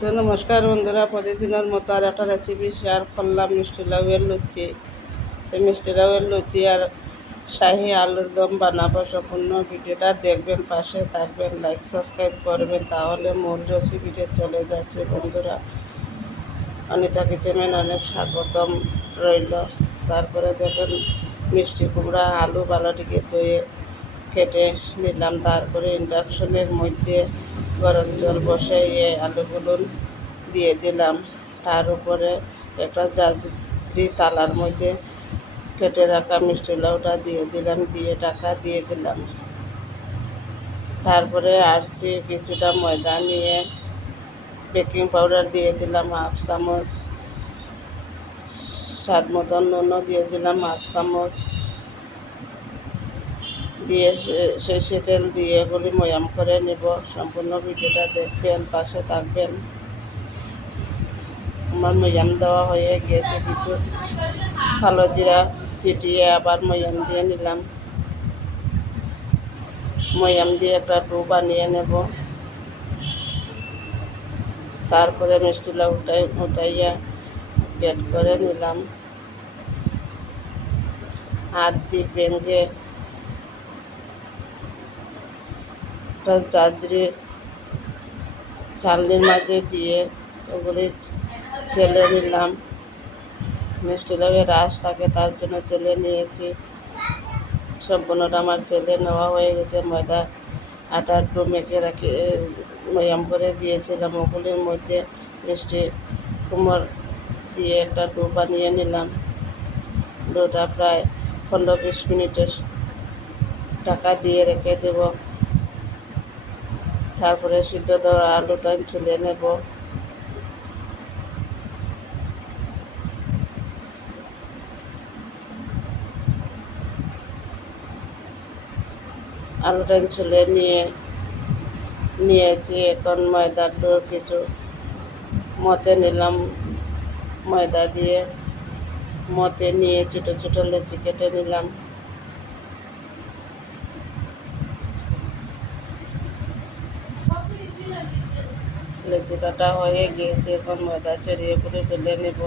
তো নমস্কার বন্ধুরা প্রতিদিনের মতো আর একটা রেসিপি শেয়ার করলাম মিষ্টি লাউয়ের লুচি। তো মিষ্টি লাউয়ের লুচি আর শাহি আলুর দম বানাবো সম্পূর্ণ ভিডিওটা। দেখবেন, পাশে থাকবেন লাইক সাবস্ক্রাইব করবেন, তাহলে মূল রেসিপিতে চলে যাচ্ছে বন্ধুরা। অনিতা কিচেনের অনেক স্বাগতম রইল। তারপরে দেখেন, মিষ্টি কুমড়া, আলু ভালোটিকে ধুয়ে কেটে নিলাম। তারপরে ইন্ডাকশনের মধ্যে গরম জল বসাইয়ে আলুগুলো দিয়ে দিলাম। তার উপরে একটা জাজরি তালার মধ্যে কেটে রাখা মিষ্টি লাউটা দিয়ে দিলাম, দিয়ে টাকা দিয়ে দিলাম। তারপরে আরসি কিছুটা ময়দা নিয়ে বেকিং পাউডার দিয়ে দিলাম হাফ চামচ। স্বাদ মতন নুনও দিয়ে দিলাম হাফ চামচ। দিয়ে সে তেল দিয়ে এগুলি ময়াম করে নেব। সম্পূর্ণ ভিডিওটা দেখবেন, পাশে থাকবেন। আমার ময়াম দেওয়া হয়ে গিয়েছে কিছু কালো জিরা চিটিয়ে আবার ময়াম দিয়ে নিলাম। ময়াম দিয়ে একটা ডু বানিয়ে নেব। তারপরে মিষ্টিলা উঠাই, উঠাইয়া গেট করে নিলাম। হাত দিয়ে ভেঙে একটা চাজরি চালনির মাঝে দিয়ে ওগুলি চেলে নিলাম। মিষ্টি লাভে রাস থাকে তার জন্য চেলে নিয়েছি। সম্পূর্ণটা আমার চেলে নেওয়া হয়ে গেছে। ময়দা, আটা, একটু মেখে রাখি ময়াম করে দিয়েছিলাম। ওগুলির মধ্যে মিষ্টি কুমড় দিয়ে একটা ডো বানিয়ে নিলাম। ডোটা প্রায় পনেরো বিশ মিনিটের টাকা দিয়ে রেখে দেব। তারপরে সিদ্ধ দেওয়া আলুটা চুলে নেব। আলুটা চুলে নিয়ে, নিয়েছি এখন ময়দার ডোর কিছু মতে নিলাম। ময়দা দিয়ে মতে নিয়ে ছোটো ছোটো লেচি কেটে নিলাম। লেচি কাটা হয়ে গিয়েছে এখন ময়দা ছড়িয়ে করে বেলে নেব।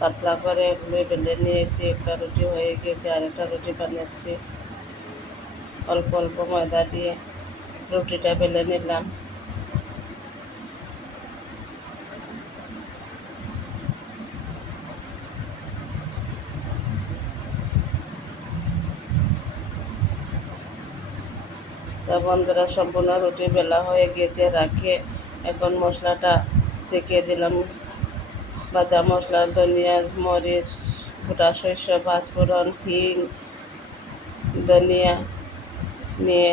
পাতলা করে এগুলো বেলে নিয়েছি, একটা রুটি হয়ে গিয়েছে আর একটা রুটি বানাচ্ছি। অল্প অল্প ময়দা দিয়ে রুটিটা বেলে নিলাম। তা বন্ধুরা সম্পূর্ণ রুটি বেলা হয়ে গিয়েছে, রাখে। এখন মশলাটা দেখিয়ে দিলাম। ভাজা মশলা, ধনিয়া মরিচ, গোটা শস্য পাঁচফোড়ন, হিং, ধনিয়া নিয়ে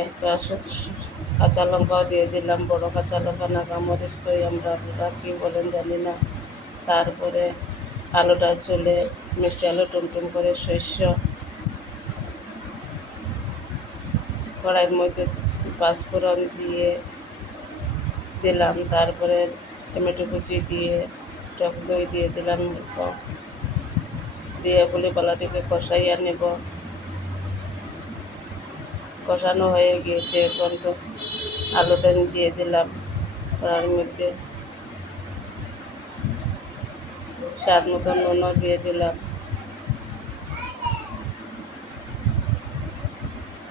কাঁচা লঙ্কাও দিয়ে দিলাম। বড় কাঁচা লঙ্কা নাকা মরিচ করি আমরা ওটা কী বলেন জানি না। তারপরে আলুটা চলে, মিষ্টি আলু টুমটুম করে শস্য কড়াইয়ের মধ্যে পাঁচফোড়ন দিয়ে দিলাম, তারপরে টমেটো কুচি দিয়ে, টক দই দিয়ে দিলাম দিয়ে বলে পালাটিকে কষাইয়া নেব। কষানো হয়ে গিয়েছে, এখন তো আলুটা দিয়ে দিলাম কড়ার মধ্যে। স্বাদ মতন নুনও দিয়ে দিলাম।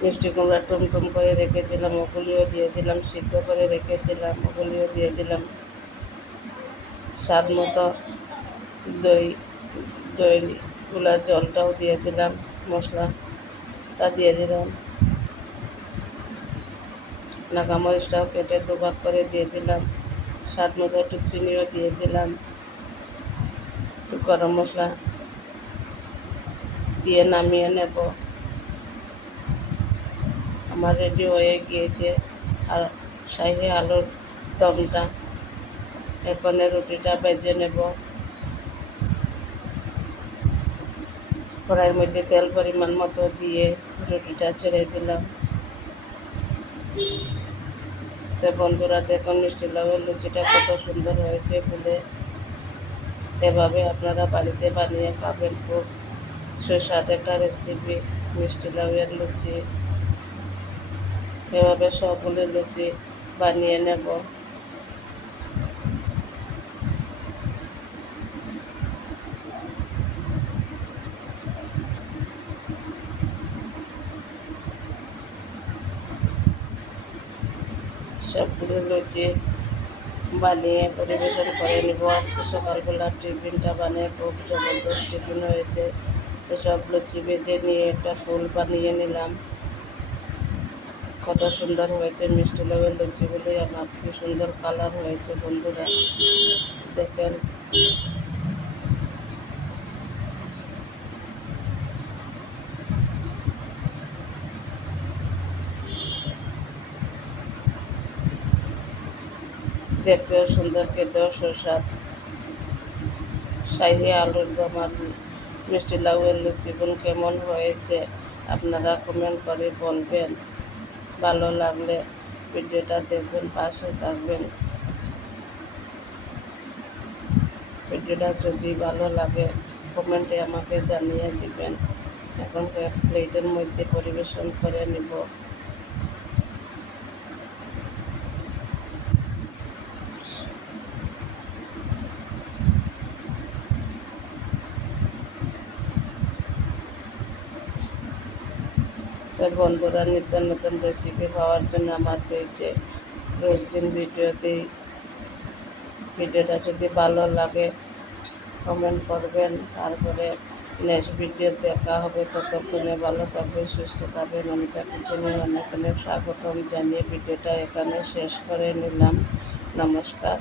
মিষ্টি কুমড়া টুমটুম করে রেখেছিলাম ওগুলিও দিয়ে দিলাম, সিদ্ধ করে রেখেছিলাম ওগুলিও দিয়ে দিলাম। স্বাদ মতো দই দই গুলা জলটাও দিয়ে দিলাম মশলাটা দিয়ে দিলাম। নাকামরিচটাও কেটে দুভাগ করে দিয়ে দিলাম, স্বাদ মতো একটু চিনিও দিয়ে দিলাম গরম মশলা দিয়ে নামিয়ে নেব। আমার রেডি হয়ে গিয়েছে। আর শাহি আলুর দমটা। এখন রুটিটা বেজে নেব। কড়াইয়ের মধ্যে তেল পরিমাণ মতো দিয়ে রুটিটা ছেড়ে দিলাম। তো বন্ধুরা, দেখুন, মিষ্টি লাউয়ের লুচিটা কত সুন্দর হয়েছে বলে। এভাবে আপনারা বাড়িতে বানিয়ে খাবেন। খুব সুস্বাদ একটা রেসিপি মিষ্টি লাউয়ের লুচি। এভাবে সবগুলো লুচি বানিয়ে নেব? সবগুলো লুচি বানিয়ে পরিবেশন করে নিব। আজকে সকালবেলা টিফিনটা বানিয়ে খুব জবরদস্ত টিফিন হয়েছে। তো সব লুচি ভেজে নিয়ে একটা ফুল বানিয়ে নিলাম। কত সুন্দর হয়েছে, মিষ্টি লেবের লুচিগুলি আমার কি সুন্দর কালার হয়েছে বন্ধুরা। দেখেন। দেখতেও সুন্দর, খেতেও সুস্বাদ। শাহি আলুর দম আর মিষ্টি লাউয়ের লুচিগুলো কেমন হয়েছে? আপনারা কমেন্ট করে বলবেন। ভালো লাগলে ভিডিওটা দেখবেন, পাশে থাকবেন। ভিডিওটা যদি ভালো লাগে, কমেন্টে আমাকে জানিয়ে দিবেন। এখন প্লেটের মধ্যে পরিবেশন করে নিব। তো বন্ধুরা নিত্য নতুন রেসিপি পাওয়ার জন্য আমার পেয়েছে রোজ দিন ভিডিও দিই ভিডিওটা যদি ভালো লাগে কমেন্ট করবেন। তারপরে নেক্সট ভিডিও দেখা হবে। ততক্ষণে ভালো থাকবেন, সুস্থ থাকবেন। তাকে চিনি অনেক অনেক স্বাগতম। জানিয়ে ভিডিওটা এখানে শেষ করে নিলাম। নমস্কার।